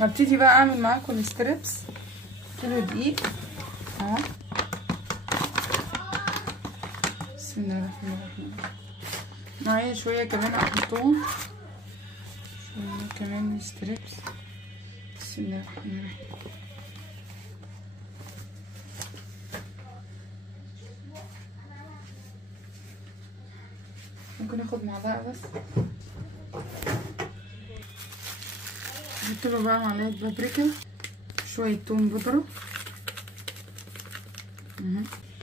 هبتدي بقى اعمل معاكم الستريبس. كيلو دقيق اهو. بسم الله الرحمن الرحيم. معايا شويه كمان احطهم، شويه كمان الستريبس. بسم الله الرحمن الرحيم. ممكن اخد معلقه بس. احط له بقى معلقه بابريكا، شويه توم بودره،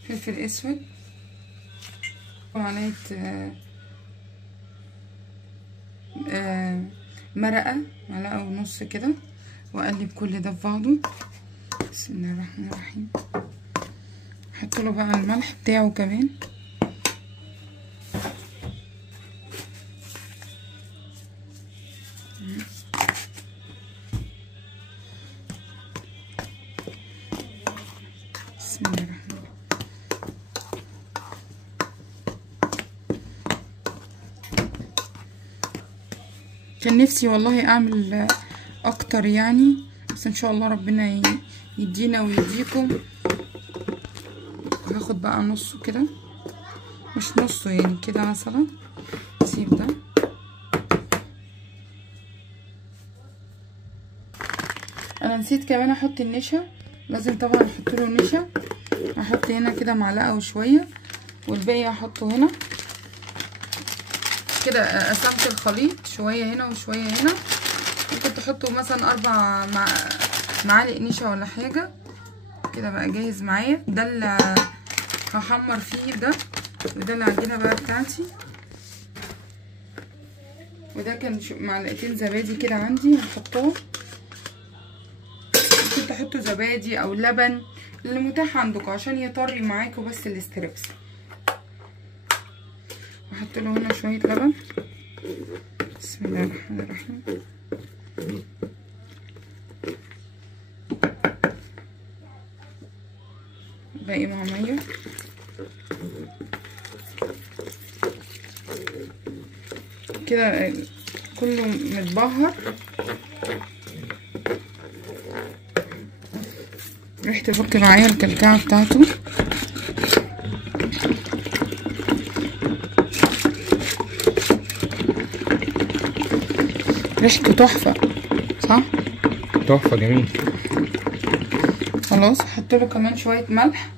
فلفل اسود، ومعلقه مرقه، معلقه ونص كده، واقلب كل ده في بعضه. بسم الله الرحمن الرحيم. احط له بقى الملح بتاعه كمان. بسم الله الرحمن الرحيم. كان نفسي والله اعمل اكتر يعني، بس ان شاء الله ربنا يدينا ويديكم. هاخد بقى نصه كده، مش نصه يعني كده مثلا. اسيب ده. انا نسيت كمان احط النشا، لازم طبعا احط له نشا. احط هنا كده معلقه وشويه، والباقي احطه هنا كده. قسمت الخليط شويه هنا وشويه هنا. ممكن تحطوا مثلا 4 معالق نشا ولا حاجه كده. بقى جاهز معايا. ده اللي هحمر فيه ده، وده العجينه بقى بتاعتي. وده كان معلقتين زبادي كده عندي هحطهم. ممكن تحطوا زبادي او لبن اللي متاح عندكم عشان يطري معاكم بس الستريبس. واحط له هنا شويه لبن. بسم الله الرحمن الرحيم. باقي مع ميه كده، كله متبهر. ريحته تفك معايا الكلكعه بتاعته. ريحته تحفه صح؟ تحفه جميل. خلاص هحط له كمان شويه ملح.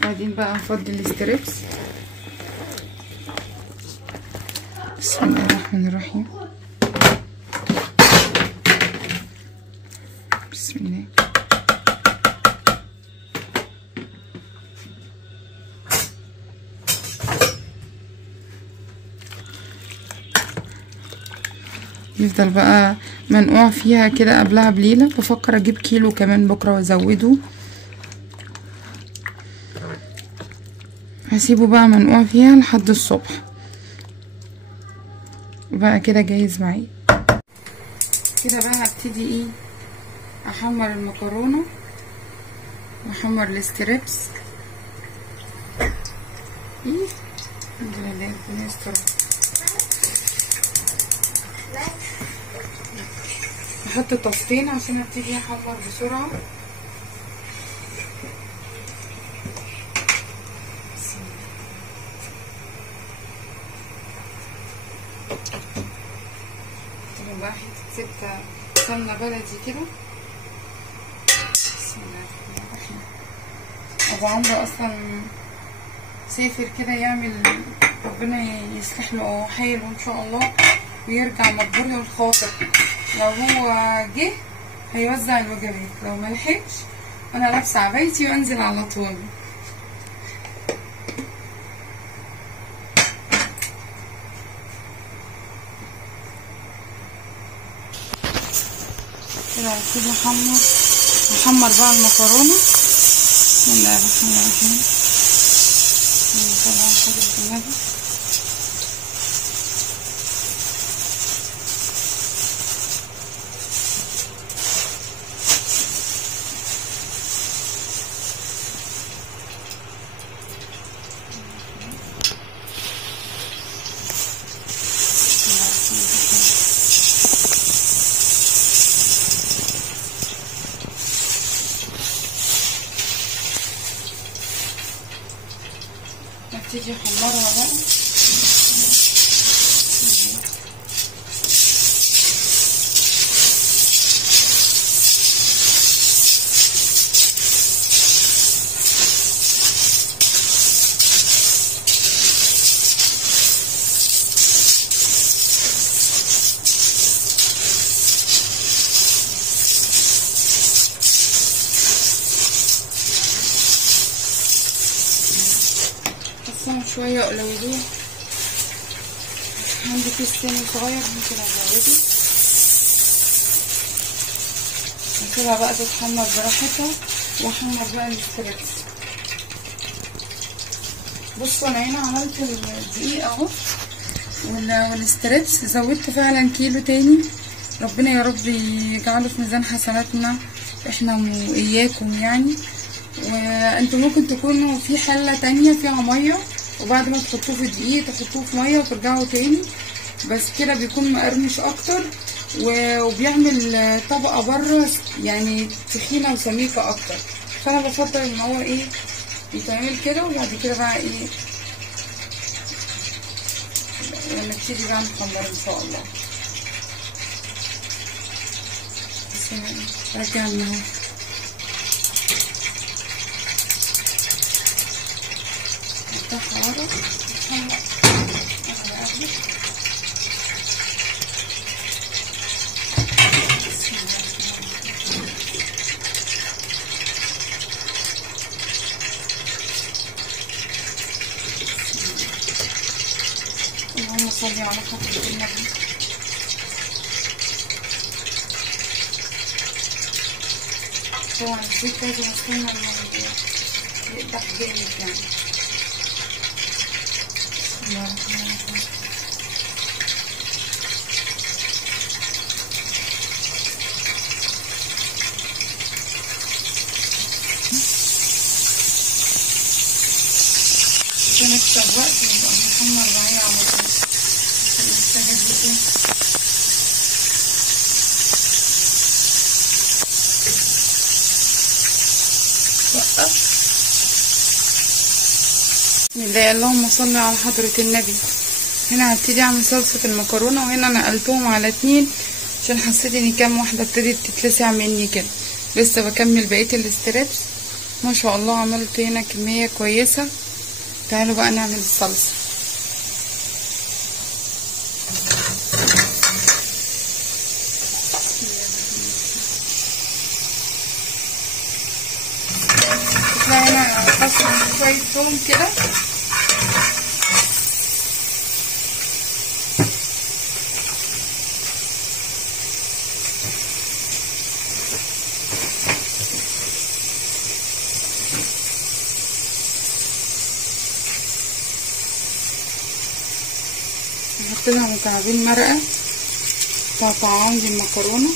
بعدين بقى هفضي الستريبس. بسم الله الرحمن الرحيم. بسم الله. يفضل بقى منقوع فيها كده قبلها بليلة. بفكر اجيب كيلو كمان بكرة وازوده. هسيبه بقى منقوع فيها لحد الصبح. بقى كده جاهز معايا. كده بقى هبتدي احمر المكرونة واحمر الستريبس. الحمد لله ربنا يستر. احط طاستين عشان ابتدي احمر بسرعة. بقى حته زبده سمنه بلدي كده. بسم الله الرحمن الرحيم. ابو عمرو اصلا سافر كده يعمل، ربنا يصلح له حاله ان شاء الله ويرجع مقبول للخاطر. لو هو جه هيوزع الوجبات، لو ملحقش انا لابسه عبايتي وانزل على طول. كده هبتدي احمر بقى المكرونه. بسم الله الرحمن الرحيم. نطلع حاجه النبي. هبتدي احمرها بقى. شوية قليلين. عندي كيس تاني صغير ممكن ازوده. هسيبها بقى تتحمر براحتها واحمر بقى الستريبس. بصوا انا هنا عملت الدقيق اهو والستريبس، زودت فعلا كيلو تاني. ربنا يا رب يجعله في ميزان حسناتنا احنا واياكم يعني. وانتوا ممكن تكونوا في حلة تانية فيها مية، وبعد ما تحطوه في دقيق تحطوه في ميه وترجعوا تاني، بس كده بيكون مقرمش اكتر وبيعمل طبقه بره يعني تخينه وسميكه اكتر. فانا بفضل ان هو ايه يتعمل كده، وبعد كده بقى ايه نبتدي بقى نحمر ان شاء الله. بس رجعنا حوارة اللهم صل على حضرة النبي. طبعا الزيت لازم يستنى يقدح جامد يعني. عشان نكسب وقت نبقى بنحمر معايا على طول. محتاجة دي ايه وقف. بسم الله، اللهم صل على حضرة النبي. هنا هبتدي اعمل صلصة المكرونة، وهنا نقلتهم على 2 عشان حسيت ان كام واحدة ابتدت تتلسع مني كده. لسه بكمل بقية الاستريبس. ما شاء الله عملت هنا كمية كويسة. تعالوا بقى نعمل الصلصة. هنا هحط شوية ثوم كده، نحط لها مكعبين مرقة بتاع طعام المكرونة.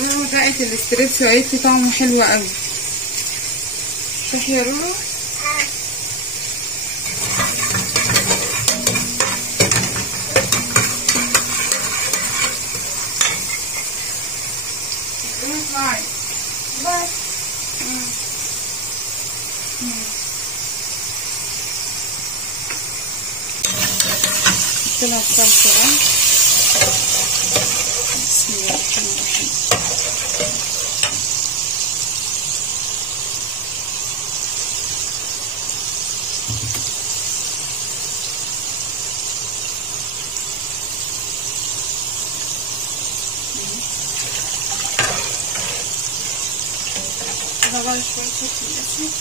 رورو دقت الاستريبس وقالت لي طعمه حلو قوي. صح يا رورو؟ طلع الصلصة بقى. بسم الله الرحمن الرحيم. كده بقى شوية فلفل اسود.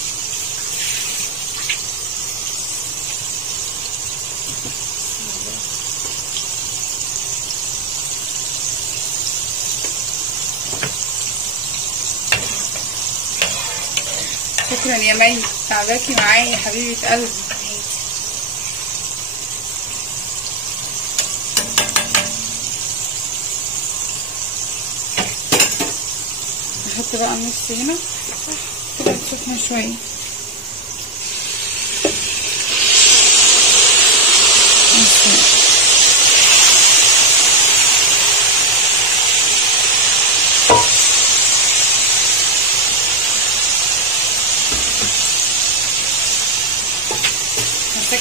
شكرا يا مي، تعباكي معايا يا حبيبة قلبي. نحط بقى النص هنا كده سخنة شوية.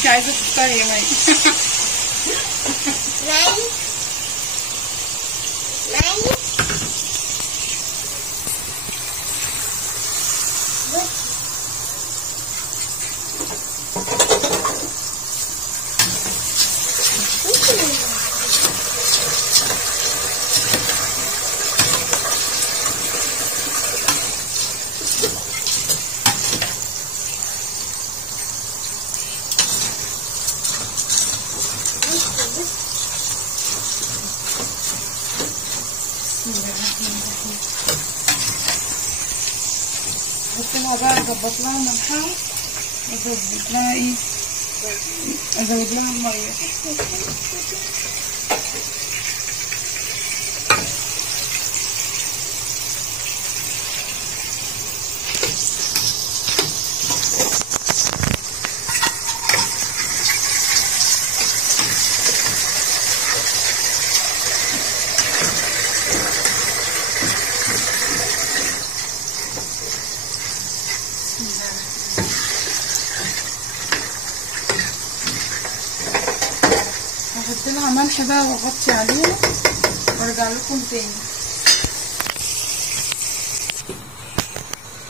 انت عايزه تفطري يا مي. حطينا بقى، اظبط لها ملحها وازود لها ايه، ازود لها الميه. هحط لها ملح بقى واغطي عليها وارجع لكم تاني.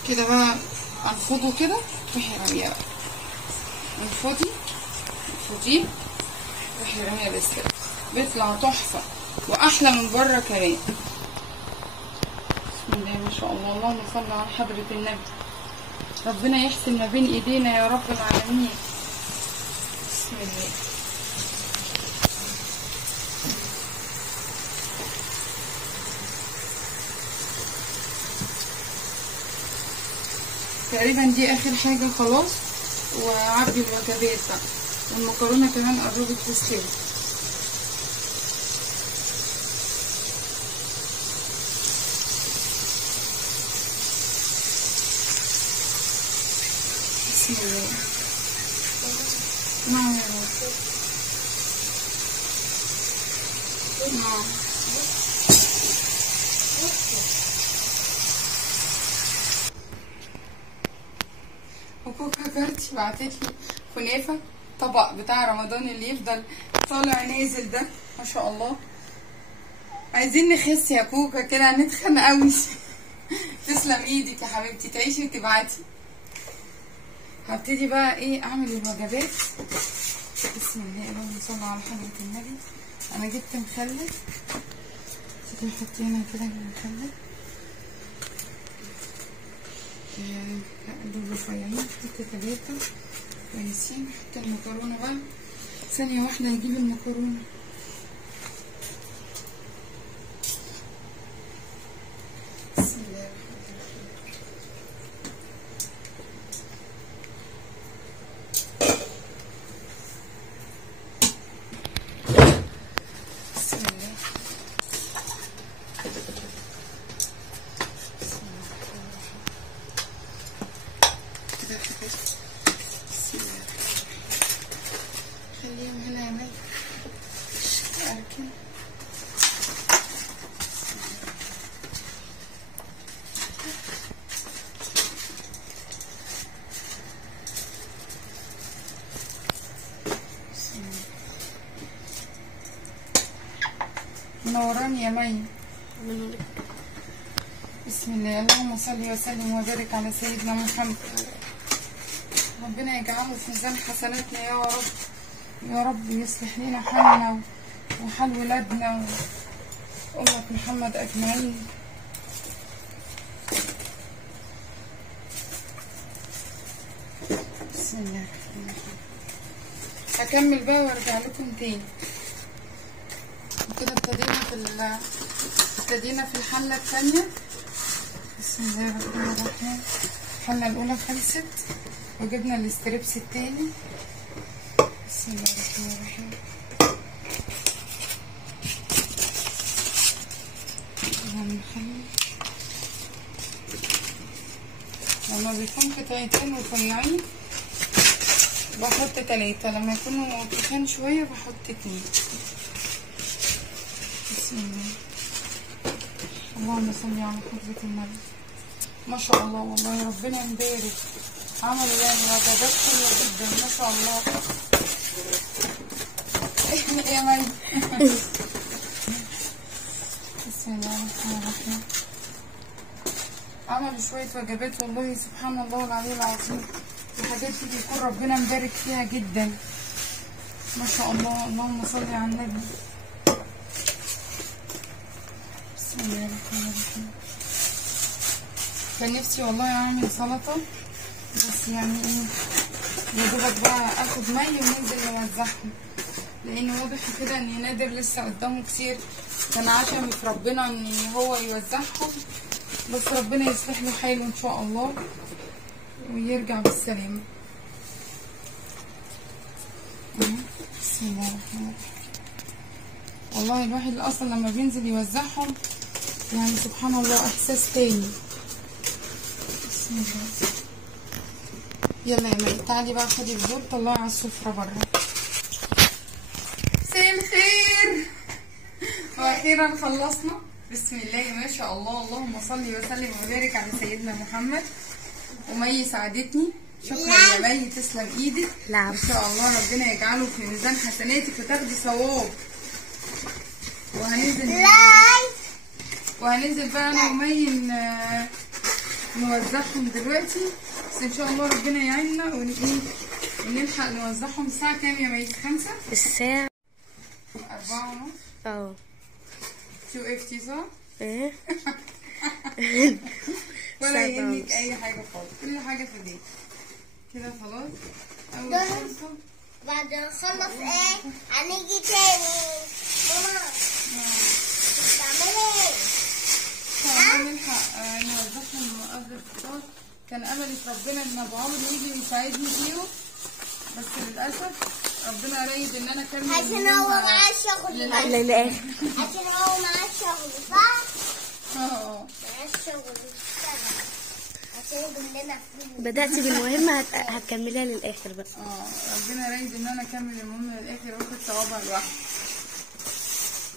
كده بقى انفضه كده، روحي رميه بقى، انفضيه روحي رميه، بس كده بيطلع تحفه واحلى من بره كمان. بسم الله ما شاء الله، اللهم صل على حضره النبي. ربنا يحسن ما بين ايدينا يا رب العالمين. بسم الله. تقريبا دي اخر حاجه خلاص، وعبي الوجبات بقى، والمكرونه كمان قربت تستوي. بسم الله. نعم يا رب. نعم. وكوكا كارتي بعتتلي كنافه، طبق بتاع رمضان اللي يفضل طالع نازل ده، ما شاء الله. عايزين نخس يا كوكا كده، هنتخن قوي. تسلم ايدك يا حبيبتي، تعيشي وتبعتي. هبتدي بقى ايه اعمل الوجبات. بسم الله، اللهم صل على حضرة النبي. انا جبت مخلل، تيجي نحط هنا كده المخلل. دول رفيعين، حط 3 كويسين. نحط المكرونة بقى، ثانية واحدة نجيب المكرونة. بسم الله الرحمن الرحيم. بسم الله. كده حبيبتي، بسم الله. خليهم هنا يا مي، اركن. منوراني يا مي. بسم الله، اللهم صل وسلم وبارك على سيدنا محمد. ربنا يجعله في ميزان حسناتنا يا رب، يا رب يصلح لنا حالنا وحال ولادنا وأمة محمد أجمعين. بسم الله الرحمن الرحيم. هكمل بقى وارجع لكم تاني. كده ابتدينا في الحلة التانية. بسم الله الرحمن الرحيم. الحلة الأولى خلصت وجبنا الاستريبس التاني. بسم الله الرحمن الرحيم. لما بيكون قطعتين رفيعين بحط 3، لما يكونوا تخان شوية بحط 2. بسم الله. اللهم صل على حضرة النبي. ما شاء الله والله، ربنا يبارك. عملوا يعني وجبات حلوة جدا ما شاء الله. يا مي. بسم الله الرحمن الرحيم. عملوا شوية وجبات والله سبحان الله العلي العظيم. الحاجات دي بيكون ربنا مبارك فيها جدا ما شاء الله. اللهم صل على النبي. بسم الله الرحمن الرحيم. كان نفسي والله اعمل سلطة بس يعني ايه يا دوبك بقى اخد مي وننزل نوزعهم، لان واضح كده ان نادر لسه قدامه كتير. كان عشمي في ربنا ان هو يوزعهم، بس ربنا يصلح له حاله ان شاء الله ويرجع بالسلامة. بسم الله الرحمن الرحيم. والله الواحد اصلا لما بينزل يوزعهم يعني سبحان الله احساس تاني. بسم الله. يلا يا مي تعالي بقى خدي الدور طلعي على السفرة بره. مساء الخير. واخيرا خلصنا. بسم الله ما شاء الله. اللهم صل وسلم وبارك على سيدنا محمد. ومي ساعدتني، شكرا يا مي، تسلم ايدك. ان شاء الله ربنا يجعله في ميزان حسناتك وتاخدي ثواب. وهننزل بقى انا ومي نوزعهم دلوقتي، بس ان شاء الله ربنا يعيننا ونلحق نوزعهم. الساعة كام يا مي؟ 5 الساعة 4:30. شوفتي صح؟ ايه. ولا يهمك اي حاجة خالص، كل حاجة في ايديك كده. خلاص اول فرصة بعد ما نخلص ايه هنيجي تاني. ماما بتعملي ايه؟ نلحق نوزعهم قبل الفطار. كان املي في ربنا ان ابو عمرو يجي يساعدني فيهم، بس للاسف ربنا رايد ان انا اكمل عشان هو معاه شغل. للاخر عشان هو معاه شغل صح؟ اه معاه شغل عشان يجيب لنا فلوس. بدأتي بالمهمة هتكمليها للآخر بقى. ربنا رايد ان انا اكمل المهمة للاخر واخد ثوابها لوحدي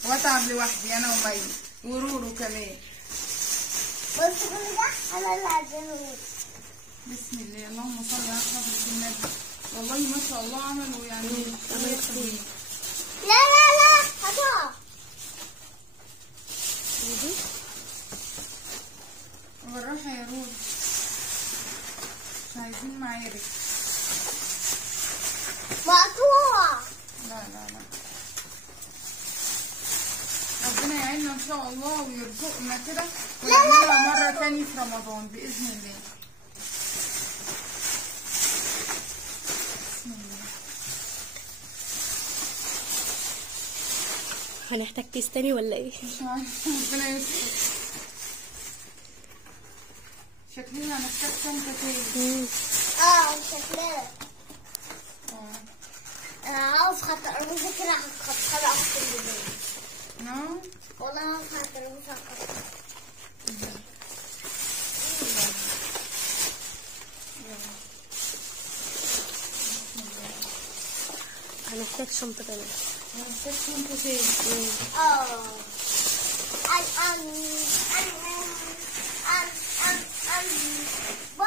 واتعب لوحدي انا ومي ورورو كمان. بص كل ده انا اللي هعمله. بسم الله. اللهم صل على حضرة النبي. والله ما شاء الله عملوا يعني عملوا كتير. لا هتقع. بالراحة يا رورو، مش عايزين معارك. مقطوع. لا ربنا يعيننا ان شاء الله ويرزقنا كده ونعملها مرة تاني في رمضان بإذن الله. بسم الله. هنحتاج كيس تاني ولا ايه؟ مش عارفة، ربنا يستر. شكلنا هنحتاج شنطة تاني. شكلها. انا عاوز خط الرموزة كده هتخطخلها اكتر من كده. نعم والله عاوز خط الرموزة هتخطخلها. هنحتاج شنطة تانية. هنحتاج شنطة تاني. بص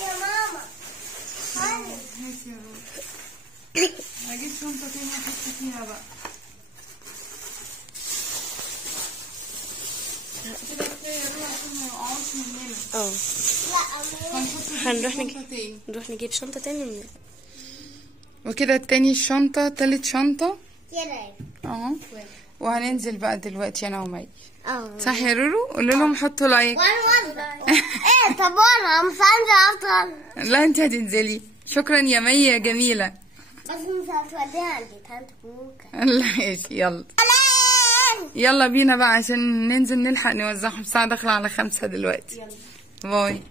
يا ماما ماشي يا روح. هجيب شنطة تاني احط فيها بقى. كده كفاية يا روح عشان ما يقعوش مننا. هنروح نروح نجيب شنطة تاني منين؟ وكده تاني الشنطة، تالت شنطة كده. وهننزل بقى دلوقتي انا ومي. صح يا رورو؟ قولوا لهم حطوا لايك. ايه طب انا مش هنزل افضل. لا انت هتنزلي. شكرا يا مي يا جميلة. بس مش هتوديها عند طنط كوكا. لا ماشي يلا بينا بقى عشان ننزل نلحق نوزعهم. الساعة داخلة على 5 دلوقتي. يلا باي.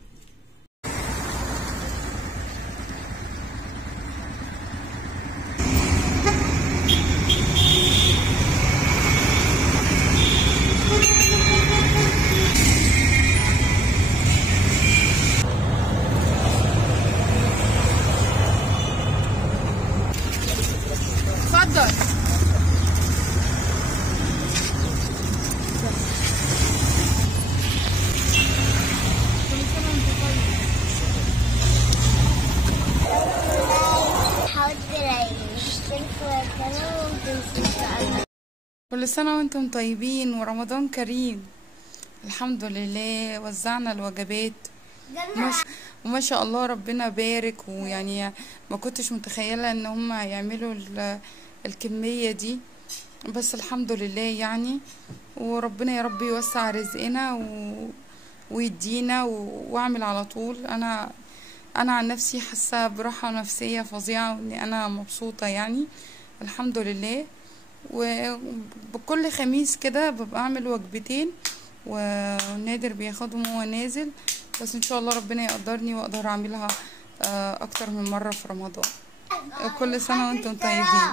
اتفضل. كل سنة وانتم طيبين ورمضان كريم. الحمد لله وزعنا الوجبات وما شاء الله ربنا بارك، ويعني ما كنتش متخيلة ان هم هيعملوا الكمية دي، بس الحمد لله يعني. وربنا يا رب يوسع رزقنا ويدينا واعمل على طول. انا عن نفسي حاسة براحة نفسية فظيعة، واني انا مبسوطة يعني الحمد لله. وبكل خميس كده ببقى اعمل وجبتين، ونادر بياخدهم وهو نازل، بس ان شاء الله ربنا يقدرني واقدر اعملها اكتر من مرة في رمضان. كل سنة وانتم طيبين.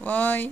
باي.